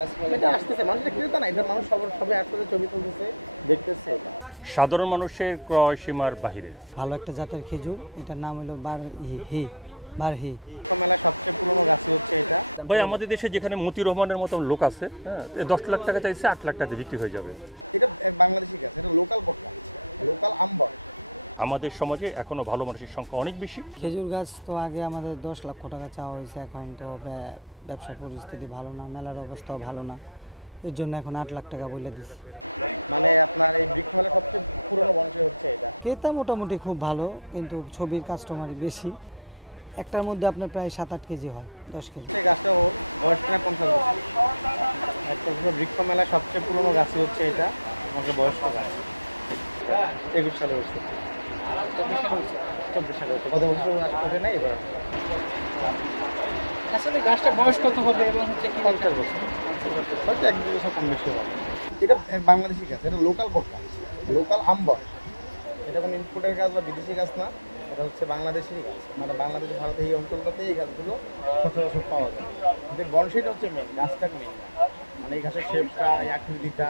এটা আসতেছে মানুষের ক্রেতা না, এটা মানুষ সবাই একসাথে ছবি তুলতেছে, দেখতেছে এটা। সাধারণ মানুষের ক্রয় সীমার বাহিরে। ভালো একটা জাতের খেজুর, এটার নাম হলো বারহি। মেলায় সবচেয়ে পুরনো গাছই হচ্ছে এটা। ভাই আমাদের দেশে যেখানে মতি রহমানের মতো লোক আছে, হ্যাঁ, 10 লাখ টাকা চাইছে 8 লাখ টাকা বিক্রি হয়ে যাবে। এটা এক বাংলাদেশি গাছ, এটা লোকাল বট গাছ, লোকাল আম্বর। আমাদের সমাজে এখনো ভালো মানুষের সংখ্যা অনেক বেশি। খেজুর গাছ তো আগে আমাদের 10 লক্ষ টাকা চাওয়া হয়েছে, এখন তো ব্যবসার পরিস্থিতি ভালো না, মেলার অবস্থাও ভালো না, এর জন্য এখন 8 লাখ টাকা বলে দিচ্ছি। মানে আপনার এই বৃক্ষ মেলা সবচেয়ে পুরনো বংশের হচ্ছে এটা। ক্রেতা মোটামুটি খুব ভালো, কিন্তু ছবির কাস্টমারই বেশি। একটার মধ্যে আপনার প্রায় 7-8 কেজি হয়, 10 কেজি। এই গাছটা ওর বয়স প্রায় 50 বছর। একটা বৃক্ষ মেলায় সবচেয়ে পুরনো গাছই হচ্ছে এটা, আমাকে বয়স্ক গাছ। 21 সালে হচ্ছে, 24 সালে হচ্ছে, কত বছর আসতে নেই এবার। আসলে গাছটার বয়স কত হবে এবং হচ্ছে কি 50 বছর, হয়তো 1-2 বছর কম বেশি হবে। এটা এক বাংলাদেশি গাছ, এটা লোকাল বট গাছ, লোকাল আম্বর। এটা কোনো ইম্পোর্টের গাছ বা বিদেশি গাছ না, এটা হচ্ছে বাংলাদেশি গাছ। মানে বাংলাদেশ, ভারতের এই অঞ্চলটাতে এই গাছগুলো সচরাচর পাওয়া যায়। কিন্তু বনসাইটা হচ্ছে মেন, গাছটা মেন না। মানে এই গাছের শেপটা, এই আকৃতিটা,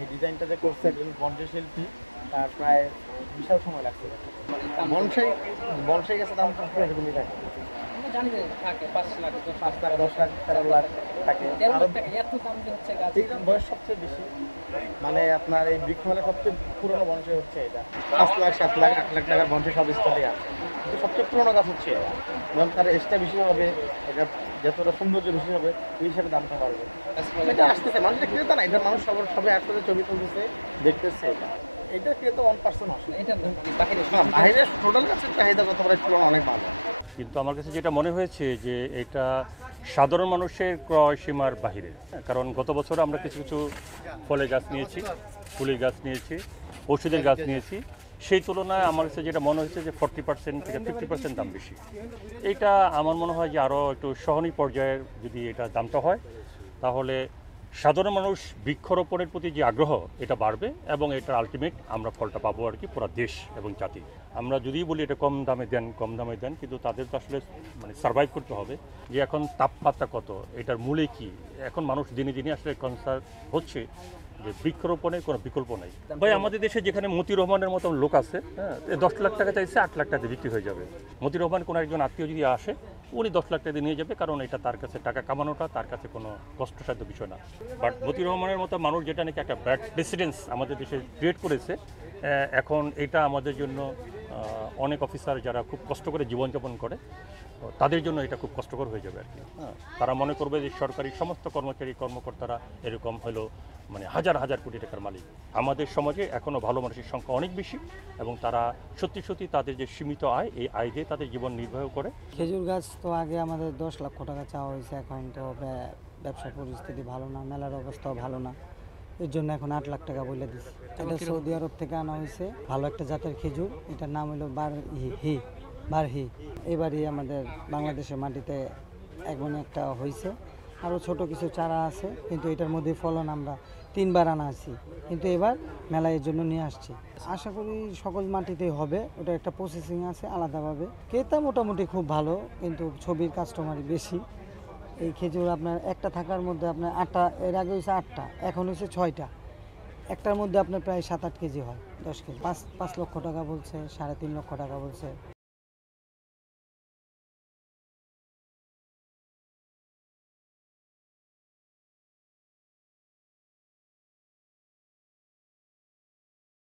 এই ডিজাইনটা যে করছে একজন বনসাই শিল্পী, তার প্রায় বিশাল সময় লাগছে। বনসাই বনসাই গাছের দাম কিন্তু এরকমই থাকে, আমরা জানি যে থাকে 5 লাখ 5 লাখ, 10 লাখ, 13 লাখ থাকে। 13 আরো লাখ টাকা এত দাম যে হচ্ছে গাছ। এই বয়স সবচেয়ে বেশি। মানে আপনার এই বৃক্ষ মেলা সবচেয়ে পুরনো বংশে হচ্ছে এটা। 5 লাখ, 7 লাখ, 8 লাখ টাকার বংশে সব স্থলে আছে, কিন্তু সবচেয়ে পুরনো গাছ হচ্ছে এটা। যেমন তার এজটা বেশি হবে, এটা যতটা সৌন্দর্য বেশি হবে, এই হিসাবে দামটা বাড়বে। এটা আসতেছে মানুষের ক্রেতা না, এটা মানুষ সবাই একসাথে ছবি তুলতেছে, দেখতেছে এটা। এটা ক্রেতা 1% আসলে। এটা বাহিরে না, বাইরের টোটাল গাছের চাহিদা কত বড় তুলনা অনেক ভালো। কিন্তু আমার কাছে যেটা মনে হয়েছে যে এটা সাধারণ মানুষের ক্রয় সীমার বাহিরে। কারণ গত বছর আমরা কিছু কিছু ফলের গাছ নিয়েছি, ফুলের গাছ নিয়েছি, ওষুধের গাছ নিয়েছি। সেই তুলনায় আমার কাছে যেটা মনে হয়েছে যে 40% থেকে 50% দাম বেশি। এইটা আমার মনে হয় যে আরও একটু সহনীয় পর্যায়ের যদি এটা দামটা হয়, তাহলে সাধারণ মানুষ বৃক্ষরোপণের প্রতি যে আগ্রহ এটা বাড়বে এবং এটার আলটিমেট আমরা ফলটা পাবো আর কি পুরো দেশ এবং জাতি। আমরা যদি বলি এটা কম দামে দেন, কিন্তু তাদের তো আসলে মানে সার্ভাইভ করতে হবে। যে এখন তাপমাত্রা কত, এটার মূলে কি, এখন মানুষ দিনে দিনে আসলে কনসার্ন হচ্ছে যে বৃক্ষরোপণের কোনো বিকল্প নাই। ভাই আমাদের দেশে যেখানে মতি রহমানের মতো লোক আছে, হ্যাঁ, 10 লাখ টাকা চাইছে 8 লাখ টাকা বিক্রি হয়ে যাবে। মতি রহমান কোনো একজন আত্মীয় যদি আসে, উনি 10 লাখ টাকা দিয়ে নিয়ে যাবে, কারণ এটা তার কাছে টাকা কামানোটা তার কাছে কোনো কষ্টসাধ্য বিষয় না। বাট মতি রহমানের মতো মানুষ যেটা নাকি একটা ব্যাড প্রেসিডেন্স আমাদের দেশে ক্রিয়েট করেছে, এখন এটা আমাদের জন্য অনেক অফিসার যারা খুব কষ্ট করে জীবনযাপন করে, তাদের জন্য এটা খুব কষ্টকর হয়ে যাবে আর কি। হ্যাঁ, তারা মনে করবে যে সরকারি সমস্ত কর্মকর্তারা এরকম হলো মানে হাজার হাজার কোটি টাকার মালিক। আমাদের সমাজে এখনও ভালো মানুষের সংখ্যা অনেক বেশি এবং তারা সত্যি তাদের যে সীমিত আয়, এই আয় দিয়ে তাদের জীবন নির্বাহ করে। খেজুর গাছ তো আগে আমাদের 10 লক্ষ টাকা চাওয়া হয়েছে, এখন তো ব্যবসার পরিস্থিতি ভালো না, মেলার অবস্থাও ভালো না, এর জন্য এখন 8 লাখ টাকা বলে দিচ্ছি। এটা সৌদি আরব থেকে আনা হয়েছে, ভালো একটা জাতের খেজুর, এটার নাম হলো বারহি। এবারই আমাদের বাংলাদেশের মাটিতে এখন একটা হয়েছে, আরও ছোট কিছু চারা আছে, কিন্তু এটার মধ্যে ফলন আমরা 3বার আনা আছি, কিন্তু এবার মেলায় এর জন্য নিয়ে আসছি। আশা করি সকল মাটিতেই হবে, ওটা একটা প্রসেসিং আছে আলাদাভাবে। ক্রেতা মোটামুটি খুব ভালো, কিন্তু ছবির কাস্টমারই বেশি। এই খেজুর আপনার একটা থাকার মধ্যে আপনার 8টা, এর আগে হয়েছে 8টা, এখন হয়েছে 6টা। একটার মধ্যে আপনার প্রায় 7-8 কেজি হয়, 10 কেজি। 5 লক্ষ টাকা বলছে, 3.5 লক্ষ টাকা বলছে।